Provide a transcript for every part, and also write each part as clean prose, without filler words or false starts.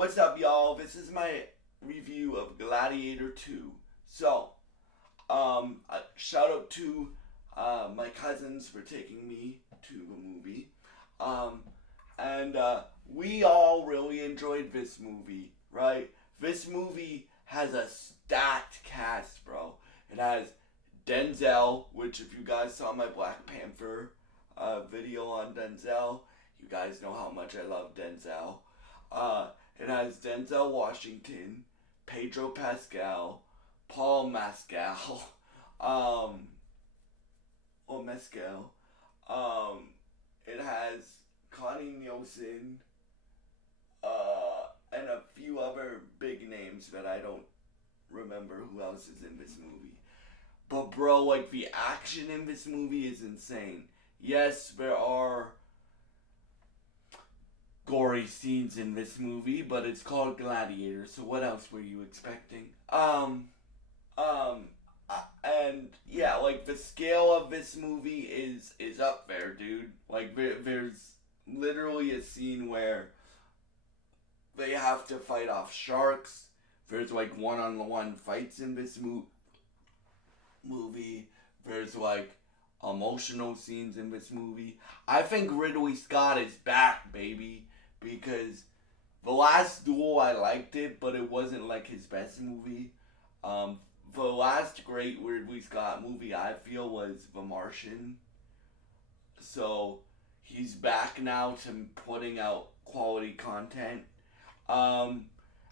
What's up, y'all? This is my review of Gladiator 2. So, shout out to my cousins for taking me to the movie. Um, and we all really enjoyed this movie, right? This movie has a stacked cast, bro. It has Denzel, which, if you guys saw my Black Panther video on Denzel, you guys know how much I love Denzel. Uh, it has Denzel Washington, Pedro Pascal, Paul Mescal, um, or Mescal. It has Connie Nielsen, and a few other big names that I don't remember who else is in this movie. But bro, like the action in this movie is insane. Yes, there are gory scenes in this movie, but it's called Gladiator, so what else were you expecting? Um, and yeah, like the scale of this movie is up there, dude. Like there's literally a scene where they have to fight off sharks. There's like one-on-one fights in this movie. There's like emotional scenes in this movie. I think Ridley Scott is back, baby, because the last duel I liked it, but it wasn't like his best movie. The last great Ridley Scott movie I feel was The Martian. So he's back now to putting out quality content. Um,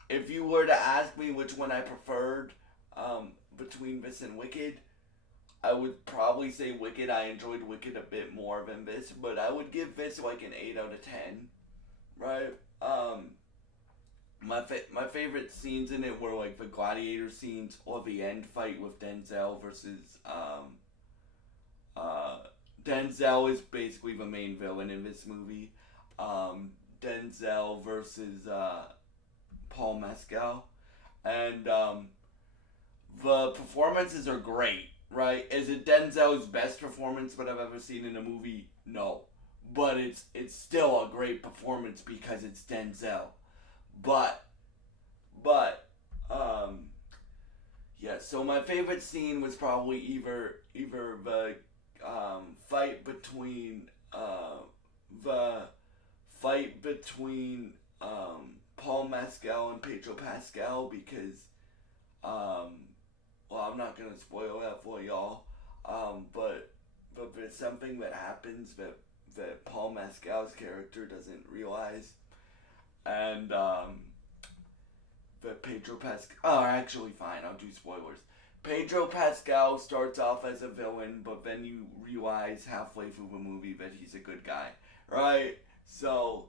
if you were to ask me which one I preferred between this and Wicked, I would probably say Wicked. I enjoyed Wicked a bit more than this, but I would give this like an 8 out of 10, right? My favorite scenes in it were like the gladiator scenes or the end fight with Denzel versus uh, Denzel is basically the main villain in this movie. Denzel versus Paul Mescal, and the performances are great. Right? Is it Denzel's best performance that I've ever seen in a movie? No, but it's still a great performance because it's Denzel. But but um yeah. So my favorite scene was probably either the fight between the fight between Paul Mescal and Pedro Pascal because well, I'm not gonna spoil that for y'all. But there's something that happens that Paul Mescal's character doesn't realize, and that Pedro Pascal. Oh, actually, fine. I'll do spoilers. Pedro Pascal starts off as a villain, but then you realize halfway through the movie that he's a good guy, right? So,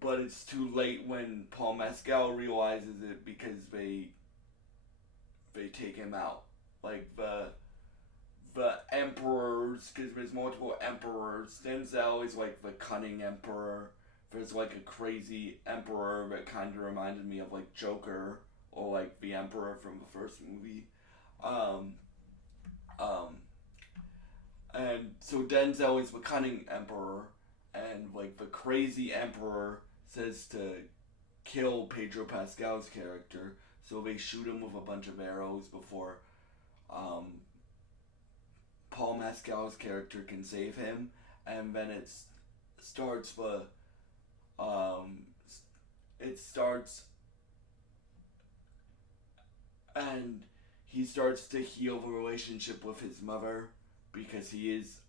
but it's too late when Paul Mescal realizes it because they take him out. Like the emperors, because there's multiple emperors. Denzel is like the cunning emperor. There's like a crazy emperor that kind of reminded me of like Joker or like the emperor from the first movie. Um, um, and so Denzel is the cunning emperor, and like the crazy emperor says to kill Pedro Pascal's character, so they shoot him with a bunch of arrows before um, Paul Mescal's character can save him, and then starts the um, it starts and he starts to heal the relationship with his mother because he is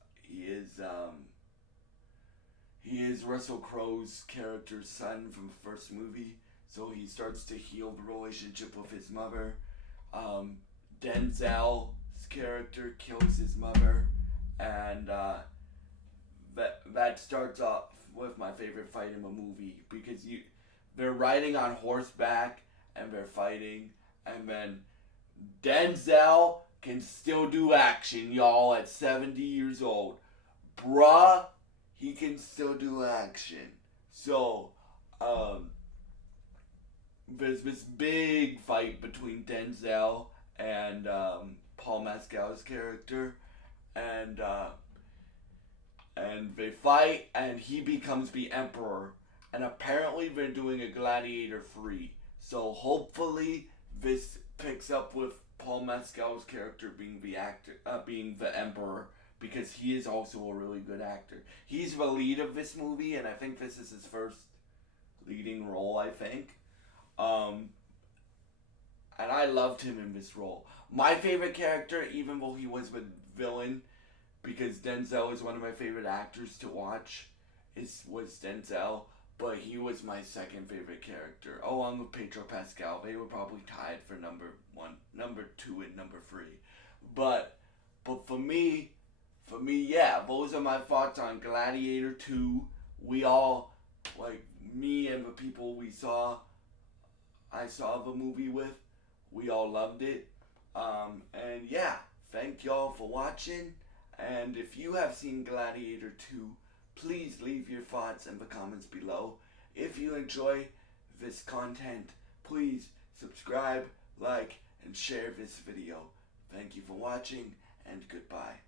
Russell Crowe's character's son from the first movie, so he starts to heal the relationship with his mother. Denzel's character kills his mother, and that starts off with my favorite fight in the movie because they're riding on horseback and they're fighting, and then Denzel can still do action, y'all, at 70 years old. Bruh, he can still do action. So, there's this big fight between Denzel and Paul Mescal's character, and and they fight, and he becomes the emperor, and apparently they're doing a Gladiator 3. So hopefully this picks up with Paul Mescal's character being the actor, being the Emperor, because he is also a really good actor. He's the lead of this movie, and I think this is his first leading role. I think, um, and I loved him in this role. My favorite character, even though he was the villain, because Denzel is one of my favorite actors to watch, was Denzel. But he was my second favorite character, along with Pedro Pascal. They were probably tied for number one, number two, and number three. But for me, yeah, those are my thoughts on Gladiator 2. We all, like me and the people I saw the movie with, we all loved it. And yeah, thank y'all for watching. And if you have seen Gladiator 2, please leave your thoughts in the comments below. If you enjoy this content, please subscribe, like, and share this video. Thank you for watching, and goodbye.